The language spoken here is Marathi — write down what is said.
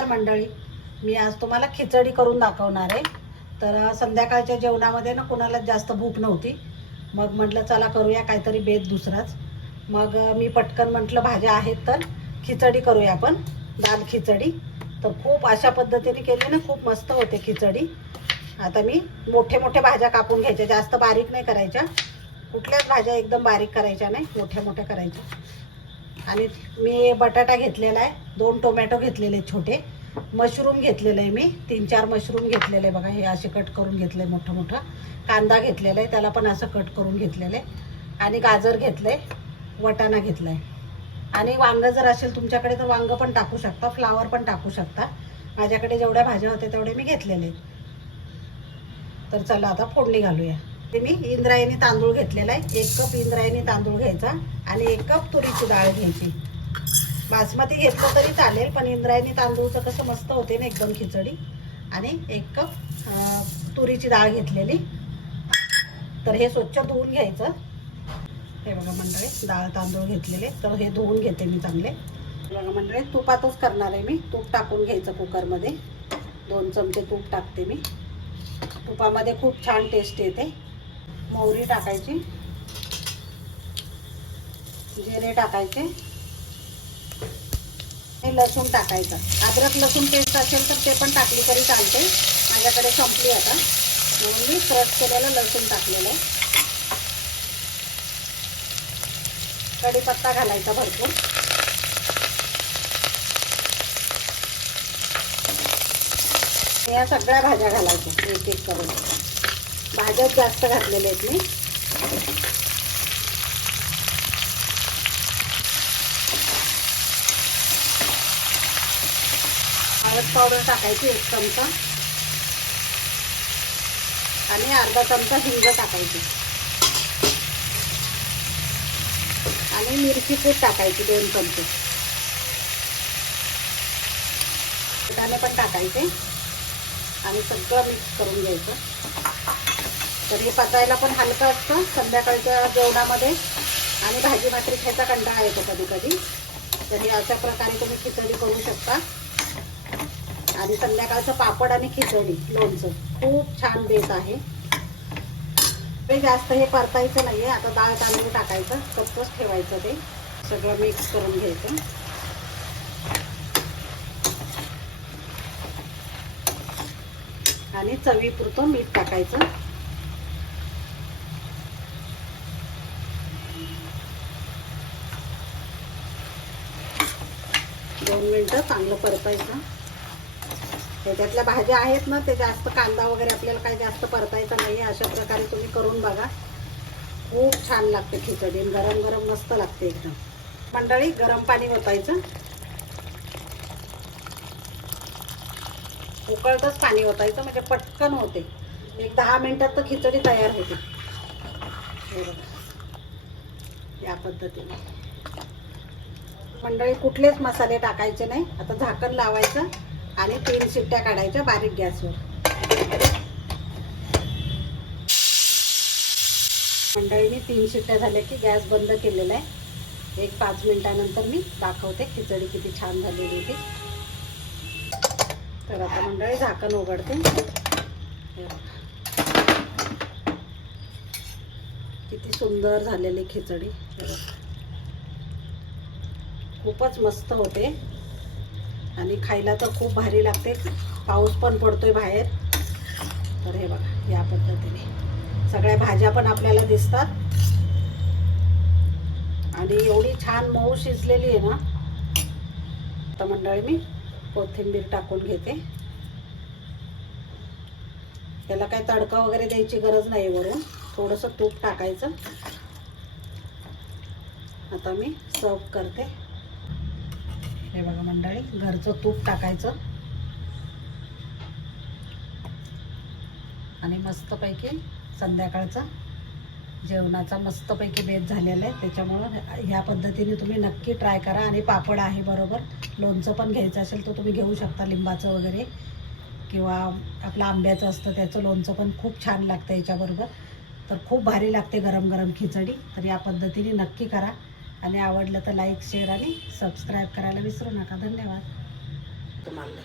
नमस्कार मंडळी. मी आज तुम्हाला खिचडी करून दाखवणार आहे. तर संध्याकाळच्या जेवणामध्ये ना कुणालाच जास्त भूक नव्हती. मग म्हटलं चला करूया काहीतरी बेत दुसराच. मग मी पटकन म्हटलं भाज्या आहेत तर खिचडी करूया आपण. दाल खिचडी. तर खूप अशा पद्धतीने केली ना खूप मस्त होते खिचडी. आता मी मोठे मोठे भाज्या कापून घ्यायच्या. जास्त बारीक नाही करायच्या. कुठल्याच भाज्या एकदम बारीक करायच्या नाही. मोठ्या मोठ्या करायच्या. आणि मी बटाटा घेतलेला आहे. दोन टोमॅटो घेतलेले आहेत छोटे. मशरूम घेतलेलं आहे मी. तीन चार मशरूम घेतलेले आहे बघा हे असे कट करून घेतले मोठं मोठं. कांदा घेतलेला आहे त्याला पण असं कट करून घेतलेलं. आहे आणि गाजर घेतलं आहे वटाणा घेतला आहे आणि वांगं जर असेल तुमच्याकडे तर वांगं पण टाकू शकता फ्लावर पण टाकू शकता. माझ्याकडे जेवढ्या भाज्या होत्या तेवढे मी घेतलेले आहेत. तर चला आता फोडणी घालूया. ते मी इंद्रायणी तांदूळ घेतलेला आहे. एक कप इंद्रायणी तांदूळ घ्यायचा आणि एक कप तुरीची डाळ घ्यायची. बासमती घेतलं तरी चालेल पण इंद्रायणी तांदूळचं कसं मस्त होते ना एकदम खिचडी. आणि एक कप तुरीची डाळ घेतलेली. तर हे स्वच्छ धुवून घ्यायचं. हे बघा मंडळी डाळ तांदूळ घेतलेले. तर हे धुवून घेते मी चांगले. बघा मंडळी तुपातच करणार आहे मी. तूप टाकून घ्यायचं कुकरमध्ये. दोन चमचे तूप टाकते मी. तुपामध्ये खूप छान टेस्ट येते. मोहरी टाकायची. जिरे टाकायचे. हे लसूण टाकायचं. अद्रक लसूण पेस्ट असेल तर ते पण टाकली तरी चालते माझ्याकडे संपली आता. म्हणून मी क्रश केलेलं लसूण टाकलेलं आहे. कढीपत्ता घालायचा भरपूर. या सगळ्या भाज्या घालायच्या एक एक करून. भाज्याच जास्त घातलेल्या आहेत मी. हळद पावडर टाकायची एक चमचा. आणि अर्धा चमचा हिंग टाकायची. आणि मिरची पूड टाकायची दोन चमचे. फुटाणे पण टाकायचे. आणि सगळं मिक्स करून घ्यायचं. तर हे पचायला पण हलकं असतं संध्याकाळच्या जेवणामध्ये. आणि भाजी भाकरी खायचा कंटाळा येतो कधी कधी तर हे अशा प्रकारे तुम्ही खिचडी करू शकता. आणि संध्याकाळचं पापड आणि खिचडी लोणचं. खूप छान बेस आहे. ते जास्त हे परतायचं नाही आहे आता डाळ तांदूळ टाकायचं कच्चंच ठेवायचं ते. सगळं मिक्स करून घ्यायचं. आणि चवीपुरतं मीठ टाकायचं. दोन मिनटं चांगलं परतायचं. त्याच्यातल्या भाज्या आहेत ना ते जास्त कांदा वगैरे आपल्याला काही जास्त परतायचा नाही अशा प्रकारे तुम्ही करून बघा. खूप छान लागते खिचडी आणि गरम गरम मस्त लागते एकदम. मंडळी गरम पाणी ओतायचं. उकळतच पाणी ओतायचं म्हणजे पटकन होते एक दहा मिनिटात तर खिचडी तयार होते. या पद्धतीने. मंडळी कुठलेच मसाले टाकायचे नाही. आता झाकण लावायचं. आणि तीन शिट्ट्या काढायच्या बारीक गॅसवर. मंडळीने तीन शिट्ट्या झाल्या की गॅस बंद केलेला आहे. एक पाच मिनिटानंतर मी दाखवते खिचडी किती छान झालेली होती. तर आता मंडळी झाकण उघडते किती सुंदर झालेली खिचडी. खूपच मस्त होते. आणि खायला तर खूप भारी लागते. पाऊस पण पडतोय बाहेर. तर हे बघा या पद्धतीने. सगळ्या भाज्या पण आपल्याला दिसतात. आणि एवढी छान मऊ शिजलेली आहे ना. तर मंडळी मी कोथिंबीर टाकून घेते. त्याला काही तडका वगैरे द्यायची गरज नाही वरून. थोडंसं तूप टाकायचं. आता मी सर्व करते. बघा घरचं तूप टाकायचं. आणि मस्तपैकी संध्याकाळचा जेवणाचा मस्तपैकी बेत झालेला आहे. त्याच्यामुळं ह्या पद्धतीने तुम्ही नक्की ट्राय करा. आणि पापड आहे बरोबर. लोणचं पण घ्यायचं असेल तर तुम्ही घेऊ शकता लिंबाचं वगैरे. किंवा आपलं आंब्याचं असतं त्याचं लोणचं पण खूप छान लागतं याच्याबरोबर. तर खूप भारी लागते गरम गरम खिचडी. तर या पद्धतीने नक्की करा. आणि आवडलं तर लाईक शेअर आणि सबस्क्राईब करायला विसरू नका. धन्यवाद. तुम्हाला.